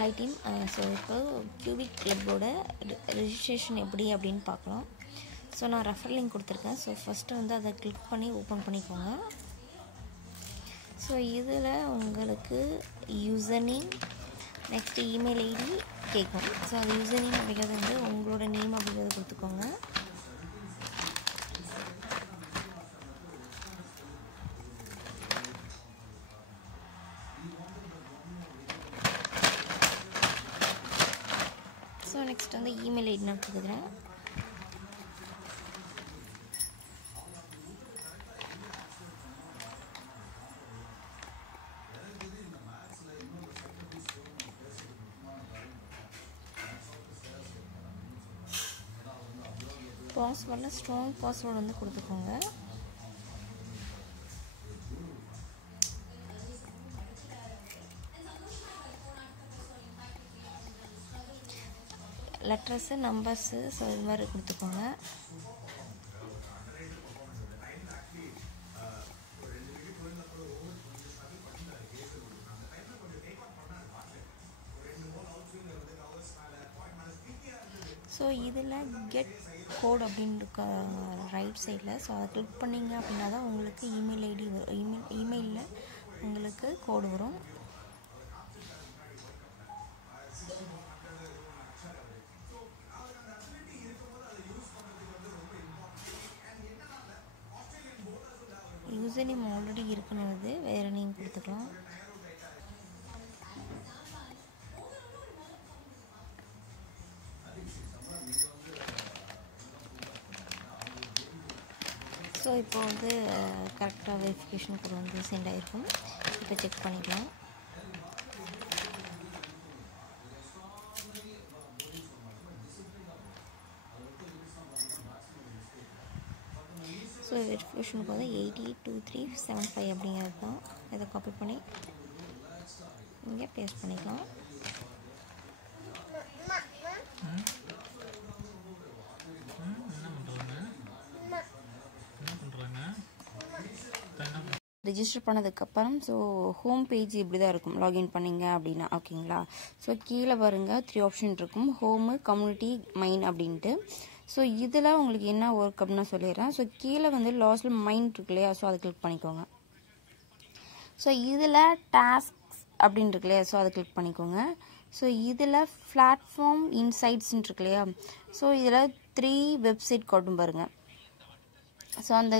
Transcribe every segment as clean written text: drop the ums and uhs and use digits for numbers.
Hi team. So இப்போ cubic கிளப்போட registration எப்படி அப்படின்னு பார்க்கலாம். ஸோ நான் ரெஃபர் லிங்க் கொடுத்துருக்கேன். ஸோ ஃபஸ்ட்டு வந்து அதை கிளிக் பண்ணி ஓப்பன் பண்ணிக்கோங்க. ஸோ இதில் உங்களுக்கு user name, next email ID கேட்கும். ஸோ அது யூசர் நேம் அப்படிங்கிறது வந்து உங்களோட நேம் அப்படிங்கிறத கொடுத்துக்கோங்க. ஸோ நெக்ஸ்ட் வந்து இமெயில் ஐடி நான் கொடுக்குறேன். பாஸ்வேர்டில் ஸ்ட்ராங் பாஸ்வேர்டு வந்து கொடுத்துக்கோங்க. லெட்டர்ஸு, நம்பர்ஸு, ஸோ இது மாதிரி கொடுத்துக்கோங்க. ஸோ இதில் கெட் கோட் அப்படின்னு இருக்க ரைட் சைடில், ஸோ அதை கிளிக் பண்ணிங்க அப்படின்னா தான் உங்களுக்கு இமெயில் ஐடி இமெயிலில் உங்களுக்கு கோடு வரும். யூசர் நேம் ஆல்ரெடி இருக்கணும், அது வேறு நேம் கொடுத்துக்கலாம். ஸோ இப்போ வந்து கரெக்டாக வெரிஃபிகேஷன் கோட் வந்து சென்ட் ஆகிருக்கும். இப்போ செக் பண்ணிக்கலாம். ஸோ வெரிஃபிகேஷனுக்கு வந்து 882375 அப்படிங்கிறது தான். இதை காப்பி பண்ணி இங்கே பேஸ்ட் பண்ணிக்கலாம். ரிஜிஸ்டர் பண்ணதுக்கப்புறம் ஸோ ஹோம் பேஜ் இப்படி தான் இருக்கும் லாகின் பண்ணிங்க அப்படின்னா, ஓகேங்களா. ஸோ கீழே பாருங்கள் 3 ஆப்ஷன் இருக்கும், ஹோமு, கம்யூனிட்டி, மைன் அப்படின்ட்டு. ஸோ இதில் உங்களுக்கு என்ன ஒர்க் அப்படின்னு நான் சொல்லிடுறேன். ஸோ கீழே வந்து லாஸ்ட்டில் மைன் இருக்கு இல்லையா, ஸோ அதை கிளிக் பண்ணிக்கோங்க. ஸோ இதில் டாஸ்க்ஸ் அப்படின்னு இருக்கு இல்லையா, ஸோ அதை கிளிக் பண்ணிக்கோங்க. ஸோ இதில் பிளாட்ஃபார்ம் இன்சைட்ஸ்ன்னு இருக்கு இல்லையா, ஸோ இதில் 3 வெப்சைட் காட்டும் பாருங்கள். ஸோ அந்த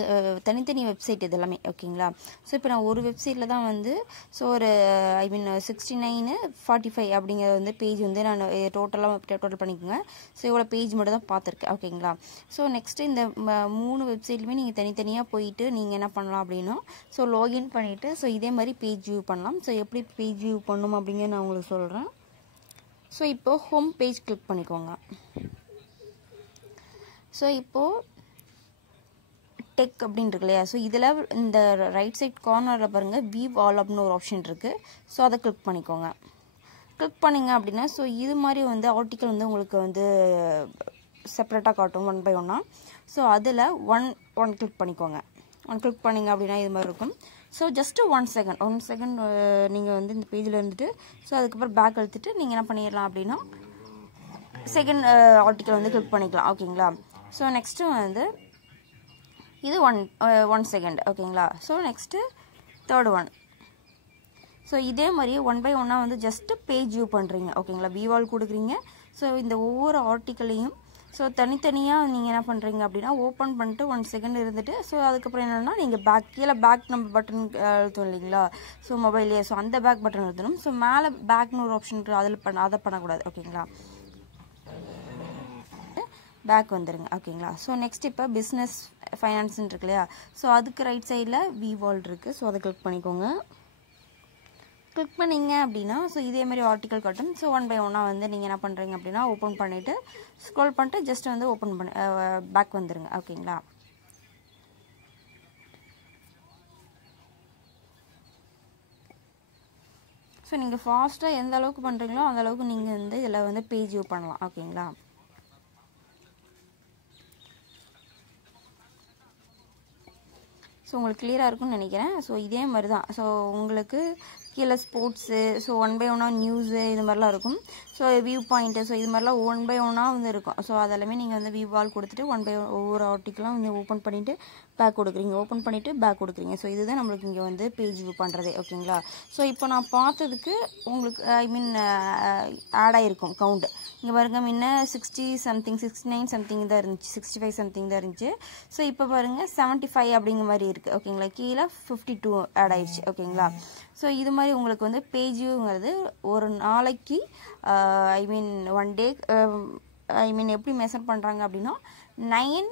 தனித்தனி வெப்சைட் இது எல்லாமே, ஓகேங்களா. ஸோ இப்போ நான் ஒரு வெப்சைட்டில் தான் வந்து ஸோ ஒரு 6945 அப்படிங்கிற வந்து பேஜ் வந்து நான் டோட்டல் பண்ணிக்கோங்க. ஸோ இவ்வளோ பேஜ் மட்டும் தான் பார்த்துருக்கேன், ஓகேங்களா. ஸோ நெக்ஸ்ட்டு இந்த 3 வெப்சைட்லையுமே நீங்கள் தனித்தனியாக போயிட்டு நீங்கள் என்ன பண்ணலாம் அப்படின்னா, ஸோ லாகின் பண்ணிவிட்டு ஸோ இதே மாதிரி பேஜ் வியூ பண்ணலாம். ஸோ எப்படி பேஜ் வியூ பண்ணணும் அப்படிங்கிறத நான் உங்களுக்கு சொல்கிறேன். ஸோ இப்போது ஹோம் பேஜ் கிளிக் பண்ணிக்கோங்க. ஸோ இப்போது டெக் அப்படின்னு இருக்கு இல்லையா, ஸோ இதில் இந்த ரைட் சைட் கார்னரில் பாருங்கள் வியூ ஆல் அப்படின்னு ஒரு ஆப்ஷன் இருக்குது. ஸோ அதை கிளிக் பண்ணிக்கோங்க. கிளிக் பண்ணிங்க அப்படின்னா ஸோ இது மாதிரி வந்து ஆர்டிக்கல் வந்து உங்களுக்கு வந்து செப்பரேட்டாக காட்டும் 1 by 1. ஸோ அதில் ஒன் கிளிக் பண்ணிக்கோங்க. கிளிக் பண்ணிங்க அப்படின்னா இது மாதிரி இருக்கும். ஸோ ஜஸ்ட்டு 1 செகண்ட் நீங்கள் வந்து இந்த பேஜில் இருந்துட்டு ஸோ அதுக்கப்புறம் பேக் எடுத்துகிட்டு நீங்கள் என்ன பண்ணிடலாம் அப்படின்னா செகண்ட் ஆர்டிக்கல் வந்து கிளிக் பண்ணிக்கலாம், ஓகேங்களா. ஸோ நெக்ஸ்ட்டு வந்து இது 1 செகண்ட், ஓகேங்களா. So next third one. So இதே மாதிரி 1 by 1 வந்து ஜஸ்ட்டு பேஜ் வியூ பண்ணுறீங்க, ஓகேங்களா. வியூவால் கொடுக்குறீங்க. ஸோ இந்த ஒவ்வொரு ஆர்டிக்கலையும் ஸோ தனித்தனியாக நீங்கள் என்ன பண்ணுறீங்க அப்படின்னா ஓப்பன் பண்ணிட்டு 1 செகண்ட் இருந்துட்டு ஸோ அதுக்கப்புறம் என்னென்னா நீங்கள் கீழே பேக் நம்ம பட்டன் அழுத்தம் இல்லைங்களா, ஸோ மொபைல்லையே, ஸோ அந்த பேக் பட்டன் அழுத்தணும். ஸோ மேலே பேக்னு ஒரு ஆப்ஷன் அதில் அதை பண்ணக்கூடாது, ஓகேங்களா. பேக் வந்துடுங்க, ஓகேங்களா. ஸோ நெக்ஸ்ட் இப்போ பிஸ்னஸ் ஃபைனான்ஸ்ன்னு இருக்கு இல்லையா, ஸோ அதுக்கு ரைட் சைடில் விவால் இருக்குது. ஸோ அதை கிளிக் பண்ணிக்கோங்க. கிளிக் பண்ணிங்க அப்படின்னா ஸோ இதே மாதிரி ஆர்டிக்கல் காட்டும். ஸோ 1 by 1 வந்து நீங்கள் என்ன பண்ணுறீங்க அப்படின்னா ஓப்பன் பண்ணிவிட்டு ஸ்க்ரோல் பண்ணிட்டு ஜஸ்ட் வந்து ஓப்பன் பண்ணி பேக் வந்துடுங்க, ஓகேங்களா. ஸோ நீங்கள் ஃபாஸ்ட்டாக எந்த அளவுக்கு பண்ணுறீங்களோ அந்த அளவுக்கு நீங்கள் வந்து இதில் வந்து பேஜ் வியூ பண்ணலாம், ஓகேங்களா. ஸோ உங்களுக்கு கிளியராக இருக்கும்னு நினைக்கிறேன். ஸோ இதே மாதிரி தான். ஸோ உங்களுக்கு கீழே ஸ்போர்ட்ஸு, ஸோ 1 by 1 நியூஸு இது மாதிரிலாம் இருக்கும். ஸோ வியூ பாயிண்ட்டு, ஸோ இது மாதிரிலாம் 1 by 1 வந்து இருக்கும். ஸோ அதெல்லாமே நீங்கள் வந்து வியூ ஆல் கொடுத்துட்டு 1 by 1 ஒவ்வொரு ஆர்டிக்கெலாம் வந்து ஓப்பன் பண்ணிவிட்டு பேக் கொடுக்குறீங்க, ஓப்பன் பண்ணிவிட்டு பேக் கொடுக்குறீங்க. ஸோ இதுதான் நம்மளுக்கு இங்கே வந்து பேஜ் வியூ பண்ணுறது. ஓகேங்களா? ஸோ இப்போ நான் பார்த்ததுக்கு உங்களுக்கு ஐ மீன் ஆட் ஆகிருக்கும் கவுண்ட். இங்கே பாருங்கள், முன்ன 60 சம்திங் 69 சம்திங் தான் இருந்துச்சு, 65 சம்திங் தான் இருந்துச்சு. ஸோ இப்போ பாருங்கள் 75 அப்படிங்கிற மாதிரி இருக்குது. ஓகேங்களா? கீழே 52 ஆட் ஆயிடுச்சு. ஓகேங்களா? ஸோ இது மாதிரி உங்களுக்கு வந்து பேஜ் வியூங்கிறது ஒரு நாளைக்கு ஐ மீன் 1 டே ஐ மீன் எப்படி மெஷர் பண்ணுறாங்க அப்படின்னா 9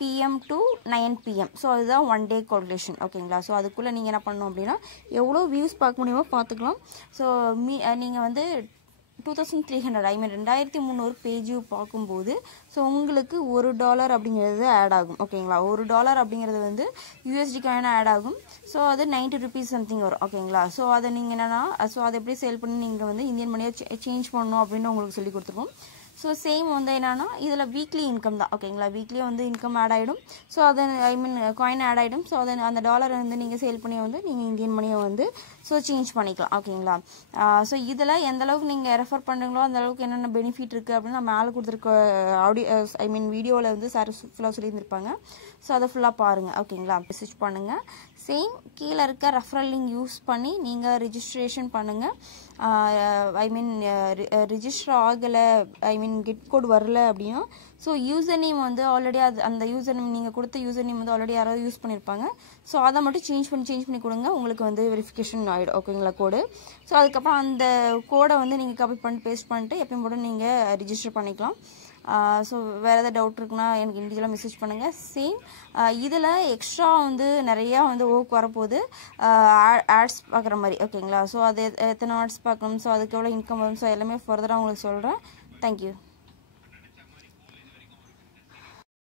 PM to 9 PM. ஸோ அதுதான் 1 டே கால்குலேஷன். ஓகேங்களா? ஸோ அதுக்குள்ளே நீங்கள் என்ன பண்ணணும் அப்படின்னா எவ்வளோ வியூஸ் பார்க்க முடியுமோ பார்த்துக்கலாம். ஸோ நீங்கள் வந்து 2300 ஐ மீன் 2300 பேஜ் வியூ பார்க்கும்போது ஸோ உங்களுக்கு $1 அப்படிங்கிறது ஆட் ஆகும். ஓகேங்களா? $1 அப்படிங்கிறது வந்து USD காயினா ஆட் ஆகும். ஸோ அது 90 rupees சம்திங் வரும். ஓகேங்களா? ஸோ அதை நீங்கள் என்னென்னா ஸோ அதை எப்படி சேல் பண்ணி நீங்கள் வந்து இந்தியன் மணியாக சேஞ்ச் பண்ணணும் அப்படின்னு உங்களுக்கு சொல்லி கொடுத்துருக்கோம். ஸோ சேம் வந்து என்னென்னா இதில் வீக்லி இன்கம் தான். ஓகேங்களா? வீக்லியே வந்து இன்கம் ஆட் ஆகிடும். ஸோ அதை ஐ மீன் காயின் ஆட் ஆகிடும். ஸோ அதை அந்த டாலரை வந்து நீங்கள் சேல் பண்ணி வந்து நீங்கள் இந்தியன் மணியை வந்து ஸோ சேஞ்ச் பண்ணிக்கலாம். ஓகேங்களா? ஸோ இதில் எந்த அளவுக்கு நீங்கள் ரெஃபர் பண்ணுறீங்களோ அந்த அளவுக்கு என்னென்ன பெனிஃபிட் இருக்குது அப்படின்னு நான் மேலே கொடுத்துருக்க ஆடியோ ஐ மீன் வீடியோவில் வந்து சார் ஃபுல்லாக சொல்லியிருந்திருப்பாங்க. ஸோ அதை ஃபுல்லாக பாருங்கள். ஓகேங்களா? மெசேஜ் பண்ணுங்கள். சேம் கீழே இருக்க ரெஃபரல் லிங்க் யூஸ் பண்ணி நீங்கள் ரிஜிஸ்ட்ரேஷன் பண்ணுங்கள். ஐ மீன் ரிஜிஸ்டர் ஆகலை ஐ மீன் கெட் கோட் வரல அப்படின்னா ஸோ யூசர் நேம் வந்து ஆல்ரெடி அந்த யூசர் நேம் நீங்கள் கொடுத்த யூசர் நேம் வந்து ஆல்ரெடி யாராவது யூஸ் பண்ணியிருப்பாங்க. ஸோ அதை மட்டும் சேஞ்ச் பண்ணி கொடுங்க, உங்களுக்கு வந்து வெரிஃபிகேஷன் ஆகிடும். ஓகேங்களா? கோடு. ஸோ அதுக்கப்புறம் அந்த கோடை வந்து நீங்கள் காப்பி பண்ணி பேஸ்ட் பண்ணிட்டு எப்பயும் போட நீங்கள் ரிஜிஸ்டர் பண்ணிக்கலாம். ஸோ வேறு எதாவது டவுட் இருக்குன்னா எனக்கு இண்டிவிஜுவலாக மெசேஜ் பண்ணுங்கள். சேம் இதில் எக்ஸ்ட்ரா வந்து நிறையா வந்து ஒர்க் வரப்போகுது ஆட்ஸ் பார்க்குற மாதிரி. ஓகேங்களா? ஸோ அது எத்தனை ஆட்ஸ் பார்க்கணும், ஸோ அதுக்கு எவ்வளோ இன்கம் வரும், ஸோ எல்லாமே ஃபர்தராக உங்களுக்கு சொல்கிறேன். தேங்க்யூ.